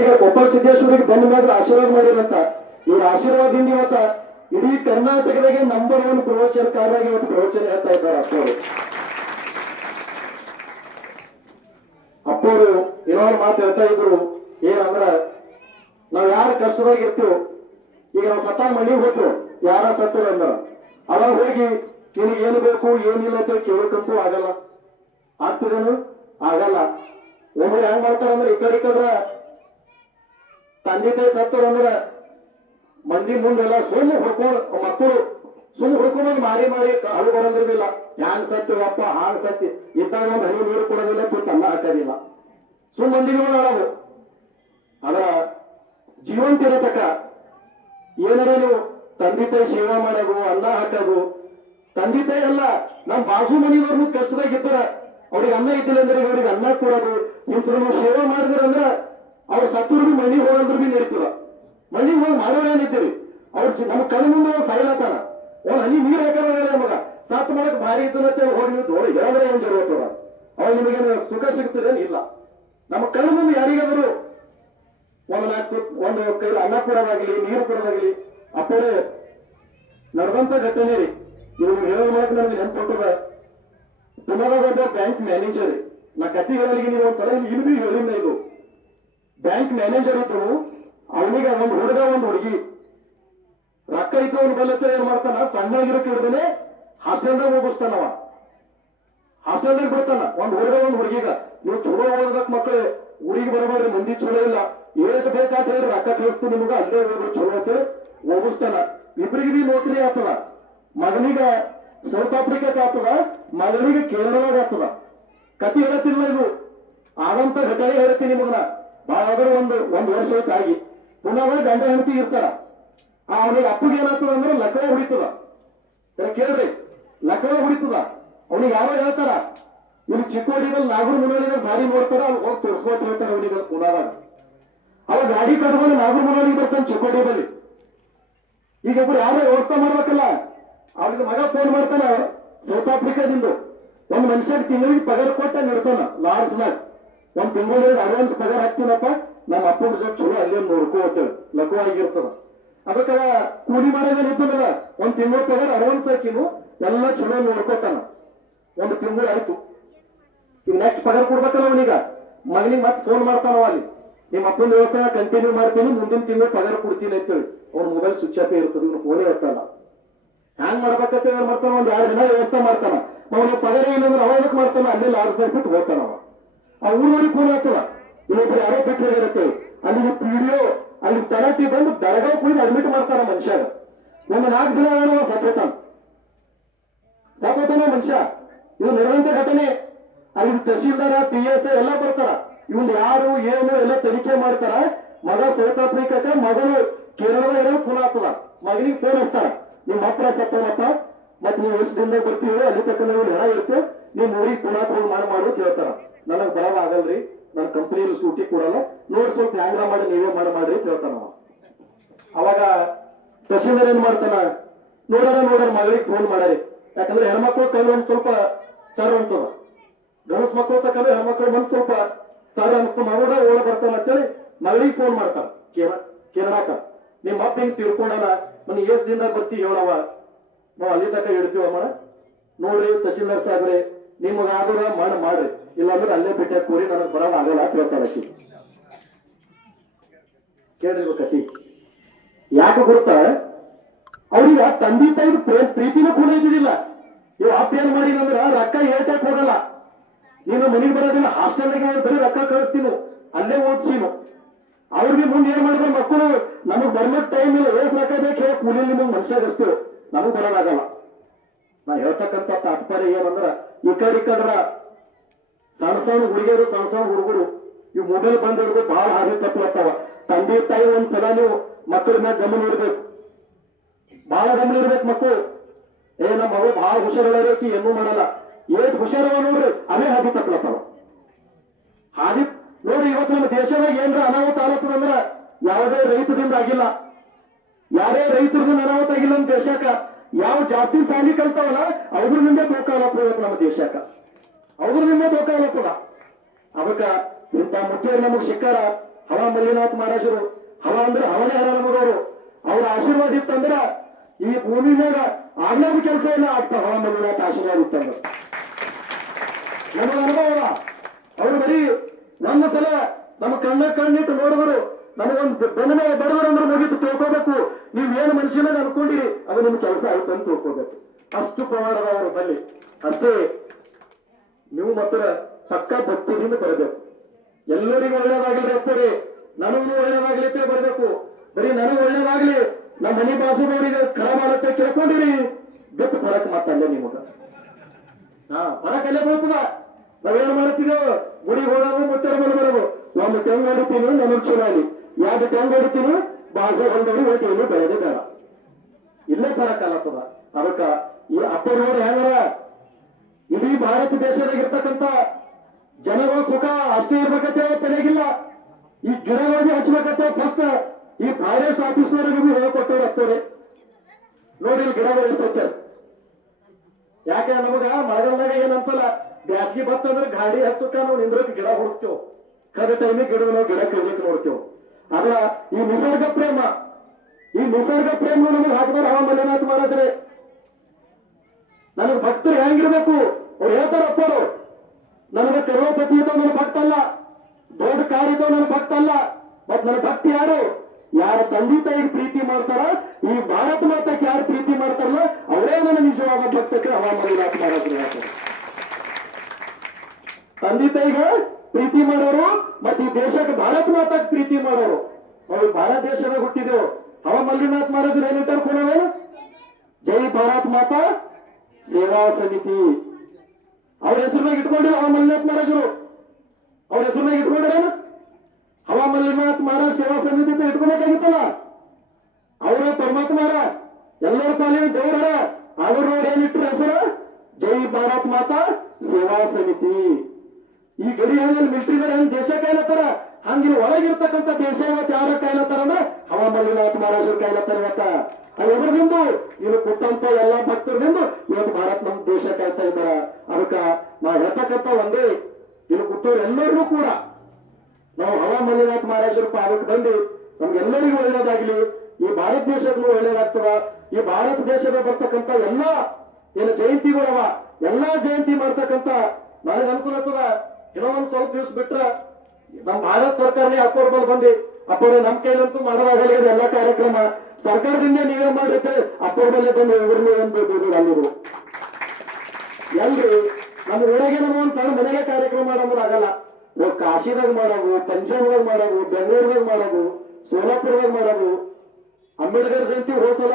ಈಗ ಕೊಪ್ಪಳ ಸಿದ್ದೇಶ್ವರಿಗೆ ಬಂದ ಮೇಲೆ ಆಶೀರ್ವಾದ ಮಾಡಿರಂತ ಇವ್ರ ಆಶೀರ್ವಾದದಿಂದ ಇವತ್ತ ಇಡೀ ಕರ್ನಾಟಕದಾಗೆ ನಂಬರ್ 1 ಪ್ರವಚನಕಾರರಾಗಿ ಇವತ್ತು ಪ್ರವಚನ ಹೇಳ್ತಾ ಇದ್ದಾರೆ ಅಪ್ಪವರು. ಅಪ್ಪವರು ಇನ್ನೊಂದು ಮಾತು ಹೇಳ್ತಾ ಇದ್ರು, ಏನಂದ್ರ ನಾವ್ ಯಾರ ಕಷ್ಟದಾಗ ಇರ್ತೀವೋ, ಈಗ ನಾವು ಸತ ಮನೆಗೆ ಹೋಗ್ರು ಯಾರ ಸತ್ತರು ಅಂದ್ರ ಅವಾಗ ಹೋಗಿ ನಿನಗೆ ಏನು ಬೇಕು ಏನಿಲ್ಲ ಅಂತ ಕೇಳಕ್ಕಂತೂ ಆಗಲ್ಲ. ಆಗ್ತದೇನು? ಆಗಲ್ಲ. ಒಮ್ಮೆ ಹೆಂಗ್ ಮಾಡ್ತಾರಂದ್ರೆ ಈ ಕಡೆ ತಂದೆ ತಾಯಿ ಸತ್ತರು ಅಂದ್ರ ಮಂದಿ ಮುಂದೆಲ್ಲ ಸುಮ್ಮನೆ ಹುಡ್ಕೊಂಡು ಮಕ್ಕಳು ಸುಮ್ಮನೆ ಹುಡ್ಕೊಂಡು ಮಾರಿ ಅಳು ಬರೋದಿಲ್ಲ. ಹ್ಯಾಂಗ್ ಸತ್ತಿವಪ್ಪ ಹಾಂಗ್ ಸತ್ತಿ ಇದ್ದಾಗ ಒಂದು ಹನಿ ನೀರು ಕೊಡೋದಿಲ್ಲ, ತುತ್ತಲ್ಲ ಹಾಕೋದಿಲ್ಲ. ಸುಮ್ ಮಂದಿಗಳು ನಾವು ಅದರ ಜೀವಂತ ಇರತಕ್ಕ ಏನಾರ ನೀವು ತಂದೆ ತಾಯಿ ಸೇವಾ ಮಾಡೋದು, ಅನ್ನ ಹಾಕೋದು. ತಂದೆ ತಾಯಿ ಅಲ್ಲ, ನಮ್ ಬಾಜು ಮನೆಯವ್ರನ್ನು ಕಷ್ಟದಾಗಿರ್ತಾರ, ಅವ್ರಿಗೆ ಅನ್ನ ಇದ್ದಿಲ್ಲ ಅಂದ್ರೆ ಇವ್ರಿಗೆ ಅನ್ನ ಕೊಡೋದು. ಇಂಥವ್ರು ಸೇವಾ ಮಾಡಿದ್ರಂದ್ರ ಅವ್ರ ಸತ್ತೂರು ಮನೆಗೆ ಹೋಗಂದ್ರು ಬಿ ನಡೀತದ. ಮನೆಗೆ ಹೋಗಿ ಮಾಡೋರೇನಿದ್ದೀರಿ ಅವ್ರ ನಮ್ ಕಣ್ಣು ಮುಂದೆ ಸಾಯ್ಲತ್ತಾನ, ಅವ್ರ ಹನಿ ನೀರ್ ಹಾಕೋದಾಗಲ್ಲ ಮಗ ಸತ್ ಮಾಡಕ್ ಭಾರಿ ಇದ್ದು ಹೋಗಿ ನಿಂತು ಹೇಳಿದ್ರೆ ಏನ್ ಜರುತ್ತದ ಅವ್ರು ನಿಮಗೆ ಸುಖ ಸಿಗ್ತದೆ ಇಲ್ಲ. ನಮ್ಮ ಕಣ್ಣು ಮುಂದೆ ಯಾರಿಗಾದ್ರು ಒಂದು ಕೈಲಿ ಅನ್ನ ಕೊಡೋದಾಗ್ಲಿ ನೀರು ಕೊಡೋದಾಗ್ಲಿ ಅಪ್ಪರೇ ನಡೆದಂತ ಘಟನೆ ರೀ. ಇವ್ರು ಹೇಳೋ ಮಾಡಕ್ ನಮ್ಗೆ ನೆನ್ಪಟ್ಟದ. ಪುನರಾದ ಒಬ್ಬ ಬ್ಯಾಂಕ್ ಮ್ಯಾನೇಜರ್, ನಾ ಕತಿ ಹೇಳಲಿಕ್ಕೆ ನೀವು ಒಂದ್ಸಲ ಇಲ್ಲಿ ಬಿ ಹೇಳಿಲ್ಲ. ಇದು ಬ್ಯಾಂಕ್ ಮ್ಯಾನೇಜರ್ ಇದ್ರು, ಅವನಿಗೆ ಒಂದು ಹುಡುಗ ಒಂದು ಹುಡುಗಿ ರೊಕ್ಕ ಇದ್ದು ಅವ್ನು ಬಲ್ಲತ್ತ ಏನ್ ಮಾಡ್ತಾನ, ಸಣ್ಣಾಗಿರೋಕೆ ಹಿಡ್ದೇನೆ ಹಾಸ್ಟೆಲ್ದಾಗ ಹೋಗಿಸ್ತಾನವ, ಹಾಸ್ಟೆಲ್ದಾಗ ಬಿಡ್ತಾನ. ಒಂದ್ ಹುಡುಗ ಒಂದ್ ಹುಡುಗಿಗ ನೀವು ಚಲೋ ಓದಕ್ ಮಕ್ಳು ಊರಿಗೆ ಬರಬಾರ್ರಿ, ಮಂದಿ ಚಲೋ ಇಲ್ಲ, ಏಟ್ ಬೇಕಾತ ಹೇಳಿ ರೊಕ್ಕ ಕಳಿಸ್ತೀನಿ ನಿಮಗ, ಅಲ್ಲೇ ಹೋದ್ರು ಚಲೋ ಅಂತ ಹೋಗಿಸ್ತಾನ. ಇಬ್ರಿಗೆ ಬಿ ನೌಕರಿ ಆಗ್ತದ. ಮಗನಿಗ ಸೌತ್ ಆಫ್ರಿಕಾಕ್ ಆಗ್ತದ, ಮಗನಿಗೆ ಕೇರಳದಾಗ ಆಗ್ತದ. ಕತಿ ಹೇಳತ್ತಿಲ್ಲ, ಇದು ಆದಂತ ಘಟನೆ ಹೇಳ್ತೀನಿ ನಿಮಗನ. ಭಾಳ ಒಂದ್ ವರ್ಷ ಆಗಿ ಪುನಃ ಗಂಡ ಹೆಂಡತಿ ಇರ್ತಾರ. ಅವನಿಗೆ ಅಪ್ಪಗೆ ಏನಾಗ್ತದ ಅಂದ್ರೆ ಲಕ್ವ ಹೊಡಿತದ. ಕೇಳ್ರಿ, ಲಕ್ವ ಹೊಡಿತದ. ಅವನಿಗೆ ಯಾರೋ ಹೇಳ್ತಾರ ಇವ್ನು ಚಿಕ್ಕೋಡಿ ಮೇಲೆ ನಾಗೂರ್ ಮುನ್ನೋಳಿಗೆ ಗಾಡಿ ನೋಡ್ತಾರ, ಅವ್ರು ಹೋಗಿ ತೋರ್ಸ್ಕೊಟ್ ಹೇಳ್ತಾರ ಅವನಿಗೆ ಪುನಾದಾಗ. ಅವ ಗಾಡಿ ಕಟ್ಕೊಂಡು ನಾಗೂರ್ ಮುನ್ನೋಳಿಗೆ ಬರ್ತಾನೆ ಚಿಕ್ಕೋಡಿ ಬಳಿ. ಈಗ ಇಬ್ರು ಯಾರೋ ವ್ಯವಸ್ಥೆ ಮಾಡ್ಬೇಕಲ್ಲ, ಅವ್ರಿಗೆ ಮಗ ಫೋನ್ ಮಾಡ್ತಾನ ಸೌತ್ ಆಫ್ರಿಕಾದಿಂದ. ಒಂದ್ ಮನುಷ್ಯಗೆ ತಿಂಗಳಿಗೆ ಪಗಾರ ಕೊಟ್ಟ ನಿರ್ತಾನ ಲಾಡ್ಸ್ನಾಗ. ಒಂದ್ ತಿಂಗಳಿಗೆ ಅಡ್ವಾನ್ಸ್ ಪಗಾರ ಹಾಕ್ತೀನಪ್ಪ, ನಮ್ಮ ಅಪ್ಪನ ಜೊತೆ ಚಲೋ ಅಲ್ಲೇ ನೋಡ್ಕೋ ಅಂತೇಳಿ ಲಕ್ವ ಆಗಿರ್ತದ. ಅದಕ್ಕ ಕೂಲಿ ಮಾಡೋದೇನು ಇದ್ದಲ್ಲ, ಒಂದ್ ತಿಂಗಳ ಪಗಾರ ಅಡ್ವಾನ್ಸ್ ಹಾಕಿನು ಎಲ್ಲ ಚಲೋ ನೋಡ್ಕೋತಾನ. ಒಂದು ತಿಂಗಳು ಆಯ್ತು, ಈಗ ನೆಕ್ಸ್ಟ್ ಪಗಾರ ಕೊಡ್ಬೇಕಲ್ಲ ಅವನೀಗ. ಮಗನಿಗೆ ಮತ್ತೆ ಫೋನ್ ಮಾಡ್ತಾನವ, ಅಲ್ಲಿ ನಿಮ್ಮ ಅಪ್ಪನ ವ್ಯವಸ್ಥೆ ಕಂಟಿನ್ಯೂ ಮಾಡ್ತೀನಿ, ಮುಂದಿನ ತಿಂಗಳು ಪಗಾರ ಕೊಡ್ತೀನಿ ಅಂತೇಳಿ. ಅವ್ನ ಮೊಬೈಲ್ ಸ್ವಿಚ್ ಆಫ್ ಇರ್ತದೆ, ಇವ್ನು ಫೋನೇ ಇರ್ತಾನ. ಹ್ಯಾಂಗ್ ಮಾಡ್ಬೇಕಂತ ಏನ್ ಮಾಡ್ತಾನ, ಒಂದ್ 2 ದಿನ ವ್ಯವಸ್ಥೆ ಮಾಡ್ತಾನ. ಅವನಿಗೆ ಪಗಾರ ಏನಂದ್ರೆ ಅವಾಗ ಮಾಡ್ತಾನ, ಅಲ್ಲಿ ಲಾಡ್ಸ್ದಾಗ ಬಿಟ್ಟು ಹೋಗ್ತಾನವ. ಆ ಊರವರಿಗೆ ಫೋನ್ ಆಗ್ತದ, ಇನ್ನೊಬ್ರು ಯಾರೋ ಬಿಟ್ಟು ಹೋಗಿರತ್ತೇವೆ. ಅಲ್ಲಿ ಪಿಡಿಒ ಅಲ್ಲಿ ತಲಾಟಿ ಬಂದು ಬೆಳಗಾವ್ ಕುಯ್ದು ಅಡ್ಮಿಟ್ ಮಾಡ್ತಾರ ಮನುಷ್ಯಾಗ. ಒಂದು 4 ದಿನ ಏನೋ ಸತ್ತೋತಾನ ಮನುಷ್ಯ. ಇದು ನಡೆದಂತ ಘಟನೆ. ಅಲ್ಲಿ ತಹಶೀಲ್ದಾರ PSI ಎಲ್ಲ ಬರ್ತಾರ. ಇವನ್ ಯಾರು ಏನು ಎಲ್ಲ ತನಿಖೆ ಮಾಡ್ತಾರ. ಮಗ ಸೌತ್ ಆಫ್ರಿಕಾಕ, ಮಗಳು ಕೇರಳದಾಗ ಇರೋ ಫೋನ್ ಆಗ್ತದ. ಮಗನಿಗೆ ಫೋನ್ ಹಚ್ತಾರ, ನಿಮ್ ಅಪ್ಪರ ಸತ್ತವನಪ್ಪ, ಮತ್ ನೀವು ಎಷ್ಟು ದಿನದಾಗ ಬರ್ತೀವಿ, ಅಲ್ಲಿ ತಕ್ಕ ನೀವು ಹೆಣ ಇರುತ್ತೆ, ನಿಮ್ ಊರಿಗೆ ಫೋನ್ ಹಾಕೊಂಡು ಮಾಡು ಅಂತ ಹೇಳ್ತಾರ. ನನಗ್ ಬರವ ಆಗಲ್ರಿ, ನನ್ನ ಕಂಪನಿಯಲ್ಲಿ ಸೂಟಿ ಕೊಡಲ್ಲ, ನೋಡಿ ಸ್ವಲ್ಪ ಹ್ಯಾಂಗ್ರ ಮಾಡಿ ನೀವೇ ಮಾಡ್ರಿ ಅಂತ ಹೇಳ್ತಾನ. ಅವಾಗ ತಹಶೀಲ್ದಾರ್ ಏನ್ ಮಾಡ್ತಾನ, ನೋಡೋಣ ಮಗಳಿಗೆ ಫೋನ್ ಮಾಡಾರಿ. ಯಾಕಂದ್ರೆ ಹೆಣ್ಮಕ್ಳು ಕೈ ಒಂದ್ ಸ್ವಲ್ಪ ಸರ್ ಅಂತದ, ಗಣಸ್ ಮಕ್ಳು ತಕ್ಕಂದ್ರೆ ಹೆಣ್ಮಕ್ಳು ಮನ್ಸು ಸ್ವಲ್ಪ ಸರ್ ಅನ್ಸ್ತು, ಮಗಡ ಓಡ ಬರ್ತಾನ ಅಂತೇಳಿ ಮಗಳಿಗೆ ಫೋನ್ ಮಾಡ್ತಾರ ಕೇರಳಾಕ. ನಿಮ್ ಅಪ್ಪ ಹಿಂಗ್ ತಿಳ್ಕೊಂಡಾನ, ನನ್ಗೆ ಎಷ್ಟ್ ದಿನದಾಗ ಬರ್ತಿ ಹೇಳವ, ನಾವ್ ಅಲ್ಲಿ ತಕ ಇಡ್ತೀವಮ್ಮ, ನೋಡ್ರಿ ತಹಶೀಲ್ದಾರ್ ಸಾಹೇಬ್ರೆ ನಿಮಗ ಆದ್ರ ಮಾಡ್ರಿ, ಇಲ್ಲಾಂದ್ರೆ ಅಲ್ಲೇ ಭೇಟಿ ಹಾಕೋರಿ, ನನಗ್ ಬರವ ಆಗಲ್ಲ ಅಂತ ಹೇಳ್ತಾರ. ಕೇಳಿರ್ಬೇಕು ಕತಿ. ಯಾಕೆ ಗೊತ್ತಾ, ಅವ್ರಿಗೆ ತಂದೆ ತಾಯಿ ಪ್ರೀತಿನೂ ಕೂಡ ಇದ್ದಿಲ್ಲ. ಇವ್ ಅಪ್ಪ ಏನ್ ಮಾಡಿದಂದ್ರ ರೊಕ್ಕ ಏಟಕ್ ಹೋಗಲ್ಲ, ನೀನು ಮನೆಗೆ ಬರೋದಿಲ್ಲ, ಹಾಸ್ಟೆಲ್ಗೆ ಬರೀ ರೊಕ್ಕ ಕಳಿಸ್ತೀನು, ಅಲ್ಲೇ ಓದ್ಸೀನು. ಅವ್ರಿಗೆ ಮುಂದೆ ಏನ್ ಮಾಡಿದ್ರೆ ಮಕ್ಕಳು ನಮಗ್ ಬರ್ಲಿಕ್ ಟೈಮ್ ಇಲ್ಲ, ವೇಸ್ ರೊಕ್ಕ ಬೇಕು, ಹೇಳಿ ಕೂಲಿ ನಿಮಗ್ ಮನುಷ್ಯಗಸ್ತೀವಿ, ನಮಗ್ ಬರೋದಾಗಲ್ಲ. ನಾ ಹೇಳ್ತಕ್ಕಂಥ ತಾತ್ಪರ್ಯ ಏನಂದ್ರ, ಈ ಕಡ್ರ ಸಣ್ಣ ಹುಡುಗಿಯರು ಸಣ್ಣ ಹುಡುಗರು ಇವ್ ಮೊಬೈಲ್ ಬಂದ್ ಹಿಡಿದು ಬಹಳ ಹಾದಿ ತಪ್ಪಲತ್ತಾವ. ತಂದೆ ತಾಯಿ ಒಂದ್ಸಲ ನೀವು ಮಕ್ಕಳ ಮ್ಯಾಗ ಗಮನ ಇಡ್ಬೇಕು, ಬಹಳ ಗಮನ ಇರ್ಬೇಕು. ಮಕ್ಕಳು ನಮ್ಮ ಮಗಳು ಬಹಳ ಹುಷಾರೈತಿ, ಏನೂ ಮಾಡಲ್ಲ, ಏಟ್ ಹುಷಾರವ ನೋಡ್ರಿ, ಅವೇ ಹಾದಿ ತಪ್ಪಲತ್ತಾವ. ಹಾದಿ ನೋಡಿ, ಇವತ್ತು ನಮ್ಮ ದೇಶದಾಗ ಏನ್ರ ಅನಾಹುತ ಆಗತ್ತದಂದ್ರ ಯಾವುದೇ ರೈತದಿಂದ ಆಗಿಲ್ಲ, ಯಾರೇ ರೈತರಿಂದ ಅನಾಹುತ ಆಗಿಲ್ಲ ನಮ್ಮ ದೇಶಕ್ಕ. ಯಾವ ಜಾಸ್ತಿ ಸಾಲಿ ಕಲ್ತಾವಲ್ಲ ಅವ್ರನಿಂದ ತೂಕ ಆಗತ್ತದ ನಮ್ಮ ದೇಶಕ್ಕ, ಅವ್ರನಿಂದ ತೂಕ ಆಗತ್ತದ. ಅದಕ್ಕ ಇಂಥ ಮುಖ್ಯರು ನಮಗ್ ಸಿಕ್ಕಾರ, ಹವಾ ಮಲ್ಲಿನಾಥ್ ಮಹಾರಾಜರು. ಹವಾ ಅಂದ್ರೆ ಹವನೇ ಹರ ನಮಗವರು. ಅವ್ರ ಆಶೀರ್ವಾದ ಇತ್ತಂದ್ರ ಈ ಭೂಮಿ ಮ್ಯಾಗ ಆಗ್ಲಾದ ಕೆಲಸ ಎಲ್ಲ ಆಗ್ತಾವ. ಹವಾ ಮಲ್ಲಿನಾಥ್ ಆಶೀರ್ವಾದ ಇತ್ತಂದ್ರ ನಮಗ ಅನುಭವ. ಅವರು ಬರೀ ನನ್ನ ಸಲ ನಮ್ಮ ಕಣ್ಣಿಟ್ಟು ನೋಡಿದ್ರು ನಮಗೊಂದು ಬೆನ್ನ ಮೇಲೆ ಬಡವರು ಅಂದ್ರೆ ಮುಗಿತು ತಿಳ್ಕೋಬೇಕು. ನೀವ್ ಏನು ಮನುಷ್ಯನ ಅನ್ಕೊಂಡಿರಿ ಅದು ನಿಮ್ ಕೆಲಸ ಆಯ್ತು ಅಂತ ತಿಳ್ಕೋಬೇಕು. ಅಷ್ಟು ಪವಾಡದ ಅವರ ಬಲ್ಲಿ. ಅಷ್ಟೇ ನೀವು ಮಾತ್ರ ಪಕ್ಕ ಭಕ್ತಿಯಿಂದ ಬರಬೇಕು. ಎಲ್ಲರಿಗೂ ಒಳ್ಳೇದಾಗಲಿ ಅಪ್ಪರೇ, ನನಗೂ ಒಳ್ಳೇದಾಗ್ಲಿಕ್ಕೆ ಬರಬೇಕು. ಬರೀ ನನಗೂ ಒಳ್ಳೇದಾಗ್ಲಿ, ನಮ್ಮ ಮನೆ ಬಾಸುದವರಿಗೆ ಖರಾಬ್ ಆಗತ್ತೆ ಕೇಳ್ಕೊಂಡಿರಿ, ಬಿಟ್ಟು ಫರಕ್ ಮಾತಲ್ಲ ನಿಮಗ. ಫರಕ್ ಅಲ್ಲೇ ಬರ್ತದ. ನಾವೇನ್ ಮಾಡತ್ತೀವೋ ಗುಡಿಗೆ ಹೋಗೋದು ಮುತ್ತರ ಮೇಲೆ ಬರೋದು. ಒಂದು ಟೆಂಗ್ ಹೊಡಿತೀನಿ ನಮಗ್ ಚಲೋ ಅಲ್ಲಿ, ಎರಡು ಟೆಂಗ್ ಹೊಡಿತೀನಿ ಬಾಸು ಹೊಂದವ್ರು ಹೋಗ್ತೀನಿ ಬೆಳೆದೇ ಬೇಡ. ಇಲ್ಲೇ ಫರಕ್ ಆಗತ್ತದ. ಅದಕ್ಕ ಈ ಅಪ್ಪನವರು ಹೆಂಗಾರ ಇಡೀ ಭಾರತ ದೇಶದಾಗಿರ್ತಕ್ಕಂಥ ಜನಗಳ ಸುಖ ಅಷ್ಟೇ ಇರ್ಬೇಕಂತ ತಲೆಗಿಲ್ಲ. ಈ ಗಿಡಗಳಿಗೆ ಹಚ್ಬೇಕಂತ ಫಸ್ಟ್ ಈ ಫಾರೆಸ್ಟ್ ಆಫೀಸ್ನವರಿಗೆ ಹೇಳ್ಕೊಟ್ಟವ್ರು ಅಪ್ಪರೇ. ನೋಡಿ ಗಿಡಗಳು ಎಷ್ಟು ಹಚ್ಚಾರ. ಯಾಕೆ ನಮಗ ಮಳೆಗಾಲದಾಗ ಏನ್ ಅನ್ಸಲ್ಲ, ಬ್ಯಾಸಗಿ ಬರ್ತಂದ್ರೆ ಗಾಡಿ ಹಚ್ಚಕ್ಕ ನಾವು ನಿಂದ್ರಕ್ಕೆ ಗಿಡ ಹುಡುಕ್ತೇವ್. ಕದ ಟೈಮಿಗೆ ನಾವು ಗಿಡ ಕೀಳ್ಲಿಕ್ಕೆ ನೋಡ್ತೇವ್. ಆದ್ರ ಈ ನಿಸರ್ಗ ಪ್ರೇಮ ನಮಗೆ ಹಾಕಿದಾರೆ ಹವಾ ಮಲ್ಲಿನಾಥ್ ಮಹಾರಾಜರೇ. ನನಗೆ ಭಕ್ತರು ಹೆಂಗಿರ್ಬೇಕು ಅವ್ರು ಹೇಳ್ತಾರ ಅಪ್ಪರು. ನನಗೆ ಕರೋಪತಿ ಇದ್ದವ್ ನನ್ನ ಭಕ್ತ ಅಲ್ಲ, ದೊಡ್ಡ ಕಾರಿದ್ದವ್ ನನ್ನ ಭಕ್ತ ಅಲ್ಲ. ಮತ್ ನನ್ನ ಭಕ್ತಿ ಯಾರು? ಯಾರ ತಂದೆ ತಾಯಿಗೆ ಪ್ರೀತಿ ಮಾಡ್ತಾರ, ಈ ಭಾರತ ಮಾತಕ್ಕೆ ಯಾರು ಪ್ರೀತಿ ಮಾಡ್ತಾರಲ್ಲ ಅವರೇ ನನ್ನ ನಿಜವಾದ ಭಕ್ತಕ್ಕೆ ಹವಾ ಮಲ್ಲಿನಾಥ್ ಮಹಾರಾಜರು ಹೇಳ್ತಾರೆ. ತಂದೆ ತಾಯಿಗ ಪ್ರೀತಿ ಮಾಡೋರು ಮತ್ತೆ ಈ ದೇಶಕ್ಕೆ ಭಾರತ ಮಾತಾಕ್ ಪ್ರೀತಿ ಮಾಡೋರು. ಅವ್ರು ಭಾರತ ದೇಶದಾಗ ಹುಟ್ಟಿದೆವು. ಹವಾ ಮಲ್ಲಿನಾಥ್ ಮಹಾರಾಜರು ಏನಿಟ್ಟಾರ ಕೊಡೋದು? ಜೈ ಭಾರತ್ ಮಾತಾ ಸೇವಾ ಸಮಿತಿ. ಅವ್ರ ಹೆಸರಿನಾಗ ಇಟ್ಕೊಂಡಿರೋ ಹವಾ ಮಲ್ಲಿನಾಥ್ ಮಹಾರಾಜರು. ಅವ್ರ ಹೆಸರಿನಾಗ ಇಟ್ಕೊಂಡಿರೇನು? ಹವಾ ಮಲ್ಲಿನಾಥ್ ಮಹಾರಾಜ್ ಸೇವಾ ಸಮಿತಿ ಅಂತ ಇಟ್ಕೊಬೇಕಾಗಿತ್ತಲ್ಲ. ಅವರ ಪರಮಾತ್ಮರ ಎಲ್ಲರ ಪಾಲಿನ ದೇವರ ಅವರು ನೋಡಿ ಏನಿಟ್ರು ಹೆಸರು? ಜೈ ಭಾರತ್ ಮಾತಾ ಸೇವಾ ಸಮಿತಿ. ಈ ಗಡಿ ಹಂಗಲ್ಲಿ ಮಿಲಿಟರಿದರ ಹೆಂಗ್ ದೇಶ ಕಾಯ್ಲತ್ತಾರ, ಹಂಗಿಲ್ಲಿ ಒಳಗಿರ್ತಕ್ಕಂಥ ದೇಶ ಇವತ್ತು ಯಾರ ಕಾಯ್ಲತ್ತಾರ ಅಂದ್ರೆ ಹವಾ ಮಲ್ಲಿನಾಥ್ ಮಹಾರಾಜರು ಕಾಯ್ಲತ್ತಾರ. ಇವತ್ತ ಎದುರದಿಂದ ಇನ್ನು ಕೊಟ್ಟಂತ ಎಲ್ಲಾ ಭಕ್ತರಿಂದ ಇವತ್ತು ಭಾರತ ನಮ್ಮ ದೇಶ ಕಾಯ್ತಾ ಇದ್ದಾರ. ಅದಕ್ಕ ನಾವು ಹೇಳ್ತಕ್ಕಂಥ ಒಂದೇ, ಇನ್ನು ಕೊಟ್ಟವ್ರು ಎಲ್ಲರಿಗೂ ಕೂಡ ನಾವು ಹವಾ ಮಲ್ಲಿನಾಥ್ ಮಹಾರಾಜರ ಪಾದಕ್ಕೆ ಬಂದು ನಮ್ಗೆಲ್ಲರಿಗೂ ಒಳ್ಳೇದಾಗ್ಲಿ, ಈ ಭಾರತ ದೇಶಕ್ಕೂ ಒಳ್ಳೇದಾಗ್ತದ. ಈ ಭಾರತ ದೇಶದ ಬರ್ತಕ್ಕಂಥ ಎಲ್ಲಾ ಏನು ಜಯಂತಿಗಳವ ಎಲ್ಲಾ ಜಯಂತಿ ಮಾಡ್ತಕ್ಕಂಥ ನನಗೆ ಅನುಕೂಲ ಆಗ್ತದ. ಇನ್ನೊಂದು ಸ್ವಲ್ಪ ದಿವಸ ಬಿಟ್ರ ನಮ್ ಭಾರತ ಸರ್ಕಾರನೇ ಅಪ್ಪೋರ್ ಬಲ್ ಬಂದಿ ಅಪ್ಪೋರ ನಮ್ ಕೈಲಂತೂ ಮಾಡೋದಾಗಲ್ಲ ಎಲ್ಲಾ ಕಾರ್ಯಕ್ರಮ ಸರ್ಕಾರದಿಂದ ನೀವೇ ಮಾಡಿದ್ರೆ ಅಪ್ಪೋರ್ ಬಲ್ಲೇ ಬಂದು ಇವ್ರನ್ನೇ ಒಂದು ಅನ್ನೋದು ಎಲ್ರು ನಮ್ಮ ಊರಾಗೆ ನಮ್ಮ ಒಂದ್ ಸಣ್ಣ ಮನೆಗೆ ಕಾರ್ಯಕ್ರಮ ಮಾಡೋದಾಗಲ್ಲ. ಕಾಶಿದಾಗ ಮಾಡೋದು, ಪಂಜಾಬ್ದಾಗ ಮಾಡೋದು, ಬೆಂಗಳೂರದಾಗ ಮಾಡೋದು, ಸೋಲಾಪುರದಾಗ ಮಾಡೋದು. ಅಂಬೇಡ್ಕರ್ ಜಯಂತಿ ಹೋಸಲ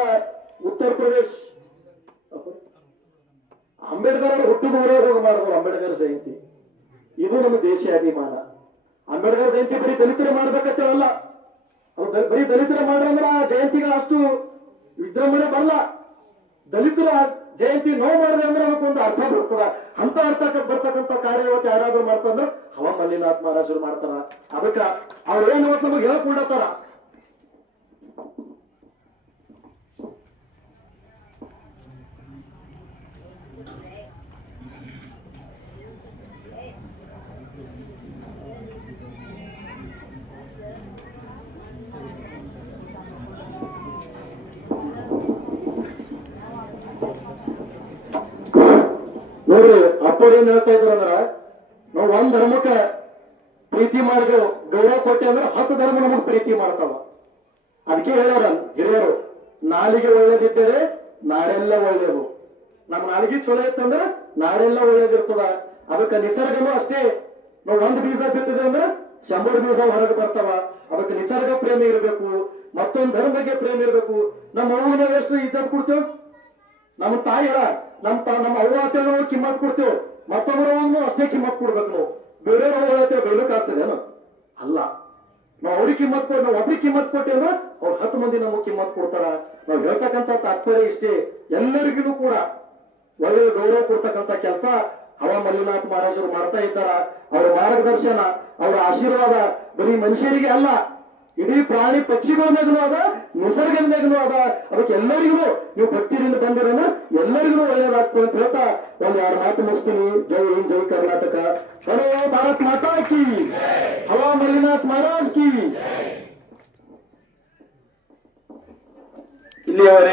ಉತ್ತರ ಪ್ರದೇಶ್ ಅಂಬೇಡ್ಕರ್ ಅವರು ಹುಟ್ಟಿದ ಊರಾಗ ಹೋಗಿ ಮಾಡಿದ್ರು ಅಂಬೇಡ್ಕರ್ ಜಯಂತಿ. ಇದು ನಮ್ಮ ದೇಶಾಭಿಮಾನ. ಅಂಬೇಡ್ಕರ್ ಜಯಂತಿ ಬರೀ ದಲಿತರೇ ಮಾಡ್ಬೇಕಂತೇವಲ್ಲ, ಅದು ಬರೀ ದಲಿತರ ಮಾಡ್ರಂದ್ರ ಜಯಂತಿಗೆ ಅಷ್ಟು ವಿಜೃಂಭಣೆ ಬರಲ್ಲ. ದಲಿತರ ಜಯಂತಿ ನೋವು ಮಾಡಿದೆ ಅಂದ್ರೆ ಅದಕ್ಕೊಂದು ಅರ್ಥ ಬರ್ತದ. ಅಂತ ಅರ್ಥ ಬರ್ತಕ್ಕಂಥ ಕಾರ್ಯ ಇವತ್ತು ಯಾರಾದ್ರೂ ಮಾಡ್ತಂದ್ರ ಹವಾ ಮಲ್ಲಿನಾಥ್ ಮಹಾರಾಜರು ಮಾಡ್ತಾರ. ಅದಕ್ಕ ಅವ್ರು ಏನ್ ಇವತ್ತು ನಮಗೆ ಹೇಳ್ಕೊಂಡತಾರ. ನೋಡ್ರಿ ಅಪ್ಪರು ಏನ್ ಹೇಳ್ತಾ ಇದ್ರು ಅಂದ್ರ, ನಾವು ಒಂದ್ ಧರ್ಮಕ್ಕ ಪ್ರೀತಿ ಮಾಡಿದೆವು ಗೌರವ ಕೊಟ್ಟೆ ಅಂದ್ರೆ 10 ಧರ್ಮ ನಮಗ್ ಪ್ರೀತಿ ಮಾಡ್ತಾವ. ಅದಕ್ಕೆ ಹೇಳ್ಯಾರ ಹಿರಿಯರು, ನಾಲಿಗೆ ಒಳ್ಳೇದಿದ್ದರೆ ನಾಡೆಲ್ಲ ಒಳ್ಳೇದು. ನಮ್ಮ ನಾಲಿಗೆ ಚಲೋ ಇತ್ತಂದ್ರ ನಾಡೆಲ್ಲ ಒಳ್ಳೇದಿರ್ತದ. ಅದಕ್ಕೆ ನಿಸರ್ಗನೂ ಅಷ್ಟೇ. ನಾವು ಒಂದ್ ಬೀಜ ಬಿತ್ತಿದೆ ಅಂದ್ರೆ 100 ಬೀಜ ಹೊರಗೆ ಬರ್ತಾವ. ಅದಕ್ಕೆ ನಿಸರ್ಗ ಪ್ರೇಮ ಇರಬೇಕು, ಮತ್ತೊಂದು ಧರ್ಮ ಬಗ್ಗೆ ಪ್ರೇಮ ಇರಬೇಕು. ನಮ್ಮ ಅವ್ವನ ಎಷ್ಟು ಇಜ್ಜತ್ ಕೊಡ್ತೇವ್, ನಮ್ಮ ತಾಯಿಯ ನಮ್ಮ ಅವ್ವ ಅತ್ತೆಗಳು ಕಿಮ್ಮತ್ ಕೊಡ್ತೇವೆ, ಮತ್ತೊಬ್ಬರವನ್ನು ಅಷ್ಟೇ ಕಿಮ್ಮತ್ ಕೊಡ್ಬೇಕು. ನಾವು ಬೇರೆಯವ್ರ ಬೆಳಕಾಗ್ತದೇನು? ಅಲ್ಲ. ನಾವು ಅವ್ರಿಗೆ ಕಿಮ್ಮತ್ ಕೊಟ್ಟು ನಾವು ಒಬ್ರಿಗೆ ಕಿಮ್ಮತ್ ಕೊಟ್ಟೆ ಅಂದ್ರೆ ಅವ್ರು 10 ಮಂದಿ ನಮಗ್ ಕಿಮ್ಮತ್ ಕೊಡ್ತಾರ. ನಾವು ಹೇಳ್ತಕ್ಕಂಥ ತಾತ್ಪರ್ಯ ಇಷ್ಟೇ, ಎಲ್ಲರಿಗೂ ಕೂಡ ಒಳ್ಳೆಯ ಗೌರವ ಕೊಡ್ತಕ್ಕಂಥ ಕೆಲಸ ಹವಾ ಮಲ್ಲಿನಾಥ್ ಮಹಾರಾಜರು ಮಾಡ್ತಾ ಇದ್ದಾರ. ಅವರ ಮಾರ್ಗದರ್ಶನ, ಅವರ ಆಶೀರ್ವಾದ ಬರೀ ಮನುಷ್ಯರಿಗೆ ಅಲ್ಲ, ಇಡೀ ಪ್ರಾಣಿ ಪಕ್ಷಿಗಳ ಮೇಲೂ ಅದ, ನಿಸರ್ಗದ ಮೇಲೂ ಅದ. ಅದಕ್ಕೆ ಎಲ್ಲರಿಗೂ ನೀವು ಭಕ್ತಿಯಿಂದ ಬಂದಿರೋಣ, ಎಲ್ಲರಿಗೂ ಒಳ್ಳೇದಾಗ್ತದೆ ಅಂತ ಹೇಳ್ತಾ ಒಂದ್ 2 ಮಾತು ಮುಗಿಸ್ತೀನಿ. ಜೈ ಹಿಂದ್, ಜೈ ಕರ್ನಾಟಕ. ಬರೋ ಭಾರತ್ ಮಾತಾ ಕಿ, ಹವಾ ಮಲ್ಲಿನಾಥ್ ಮಹಾರಾಜ್ ಕಿ. ಇಲ್ಲಿಯವರೆಗೆ